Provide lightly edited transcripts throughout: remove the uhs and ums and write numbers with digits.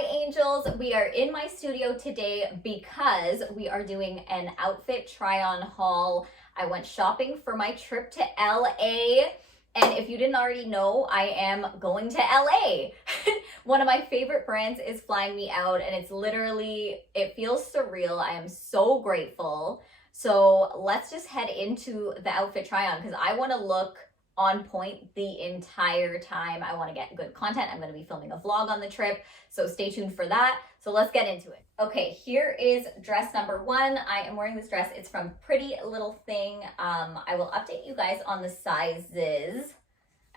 Hi angels, we are in my studio today because we are doing an outfit try on haul. I went shopping for my trip to LA, and if you didn't already know, I am going to LA. One of my favorite brands is flying me out, and it's literally, it feels surreal. I am so grateful. So let's just head into the outfit try on because I want to look on point the entire time. I want to get good content. I'm going to be filming a vlog on the trip, so stay tuned for that. So let's get into it. Okay, here is dress number one. I am wearing this dress. It's from Pretty Little Thing. I will update you guys on the sizes.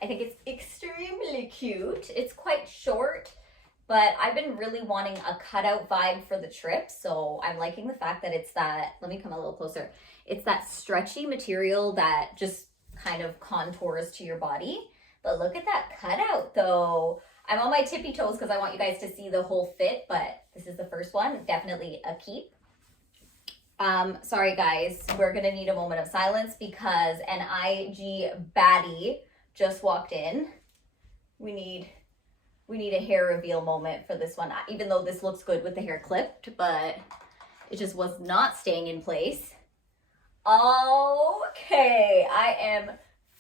I think it's extremely cute. It's quite short, but I've been really wanting a cutout vibe for the trip, so I'm liking the fact that it's that, let me come a little closer. It's that stretchy material that just kind of contours to your body. But look at that cutout though. I'm on my tippy toes because I want you guys to see the whole fit, but this is the first one. Definitely a keep. Sorry guys, we're gonna need a moment of silence because an IG baddie just walked in. We need a hair reveal moment for this one, even though this looks good with the hair clipped, but it just was not staying in place. Okay, I am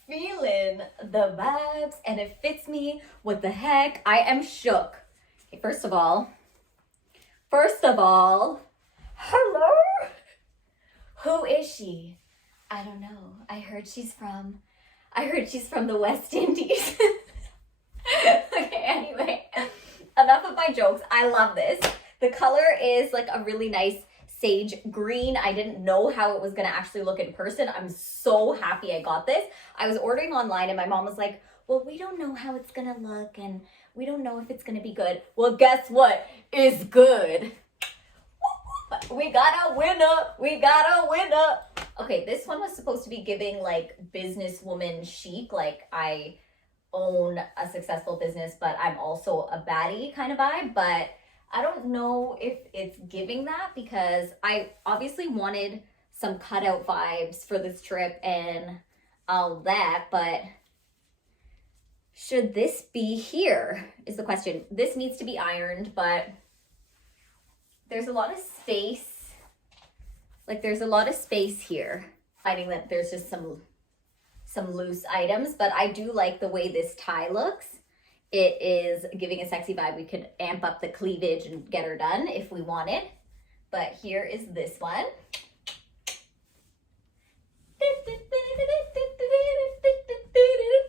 feeling the vibes and it fits me. What the heck? I am shook. Okay, first of all, hello? Who is she? I don't know. I heard she's from the West Indies. Okay, anyway, enough of my jokes. I love this. The color is like a really nice sage green. I didn't know how it was going to actually look in person. I'm so happy I got this. I was ordering online and my mom was like, well, we don't know how it's going to look and we don't know if it's going to be good. Well, guess what? It's good. We got a winner. We got a winner. Okay, this one was supposed to be giving like businesswoman chic. Like I own a successful business, but I'm also a baddie kind of vibe. But I don't know if it's giving that because I obviously wanted some cutout vibes for this trip and all that, but should this be here is the question. This needs to be ironed, but there's a lot of space. Like there's a lot of space here. Finding that there's just some loose items, but I do like the way this tie looks. It is giving a sexy vibe. We could amp up the cleavage and get her done if we wanted. But here is this one.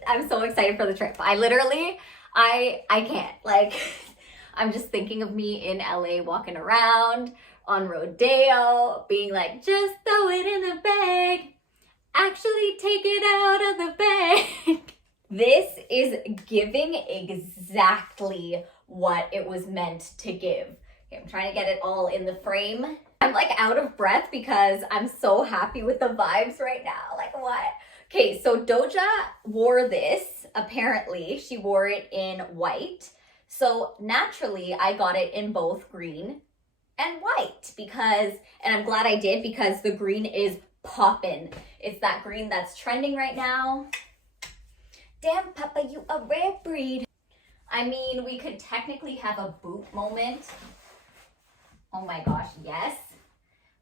I'm so excited for the trip. I can't. Like, I'm just thinking of me in LA walking around on Rodeo, being like, just throw it in the bag. Actually take it out of the bag. This is giving exactly what it was meant to give. Okay, I'm trying to get it all in the frame. I'm like out of breath because I'm so happy with the vibes right now. Like what? Okay, so Doja wore this. Apparently, she wore it in white. So naturally, I got it in both green and white because, and I'm glad I did because the green is poppin'. It's that green that's trending right now. Damn, Papa, you a rare breed. I mean, we could technically have a boot moment. Oh my gosh, yes.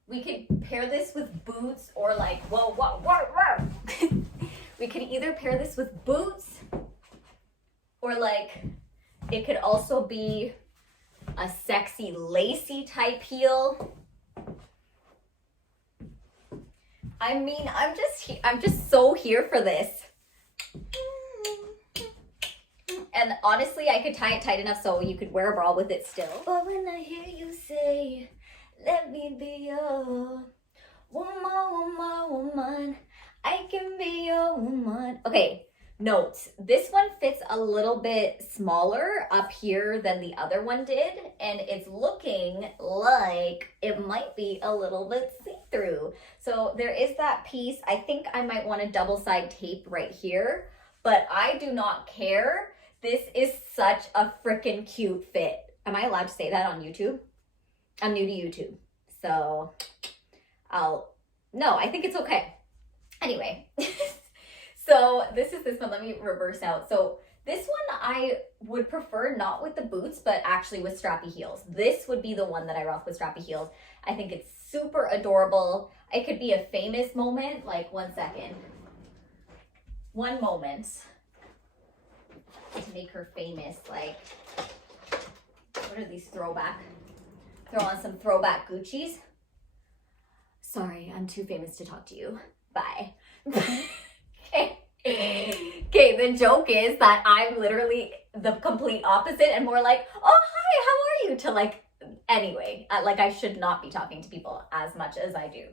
We could pair this with boots or like, whoa. We could either pair this with boots or like, it could also be a sexy lacy type heel. I mean, I'm just so here for this. And honestly, I could tie it tight enough so you could wear a bra with it still. But when I hear you say, let me be your woman, I can be your woman. Okay, notes. This one fits a little bit smaller up here than the other one did. And it's looking like it might be a little bit see-through. So there is that piece. I think I might want to double side tape right here, but I do not care. This is such a freaking cute fit. Am I allowed to say that on YouTube? I'm new to YouTube, so no, I think it's okay. Anyway, so this is this one. Let me reverse out. So This one I would prefer not with the boots, but actually with strappy heels. This would be the one that I rock with strappy heels. I think it's super adorable. It could be a famous moment. Like, one second. One moment to make her famous. Like, what are these throwback? Throw on some throwback Gucci's. Sorry, I'm too famous to talk to you. Bye. Okay. Okay, the joke is that I'm literally the complete opposite and more like, oh, hi, how are you? To like, anyway, like I should not be talking to people as much as I do.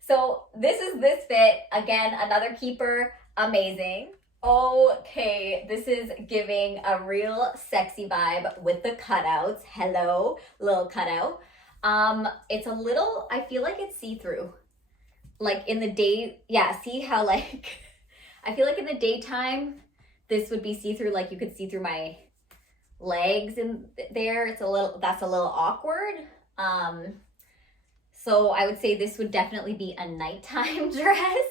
So this is this fit. Again, another keeper, amazing. Okay, this is giving a real sexy vibe with the cutouts. Hello, little cutout. It's a little, I feel like it's see-through. Like in the day, yeah, see how like, I feel like in the daytime, this would be see-through, like you could see through my legs in there. It's a little, that's a little awkward. So I would say this would definitely be a nighttime dress.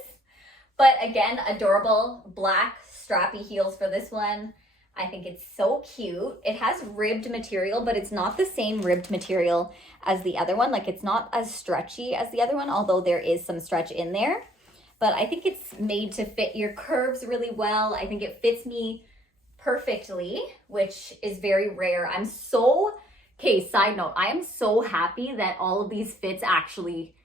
But again, adorable black strappy heels for this one. I think it's so cute. It has ribbed material, but it's not the same ribbed material as the other one. Like, it's not as stretchy as the other one, although there is some stretch in there. But I think it's made to fit your curves really well. I think it fits me perfectly, which is very rare. I'm so, okay, side note, I am so happy that all of these fits actually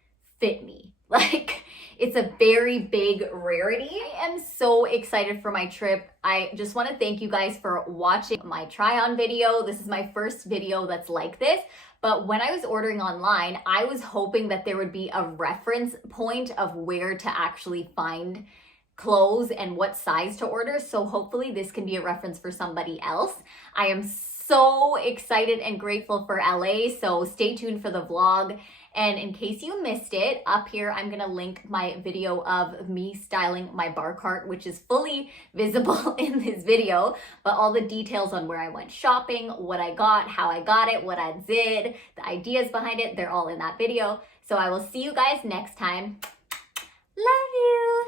fit me. Like, it's a very big rarity. I am so excited for my trip. I just want to thank you guys for watching my try-on video. This is my first video that's like this. But when I was ordering online, I was hoping that there would be a reference point of where to actually find clothes and what size to order. So hopefully this can be a reference for somebody else. I am so excited and grateful for LA. So stay tuned for the vlog. And in case you missed it, up here, I'm gonna link my video of me styling my bar cart, which is fully visible in this video, but all the details on where I went shopping, what I got, how I got it, what I did, the ideas behind it, they're all in that video. So I will see you guys next time. Love you.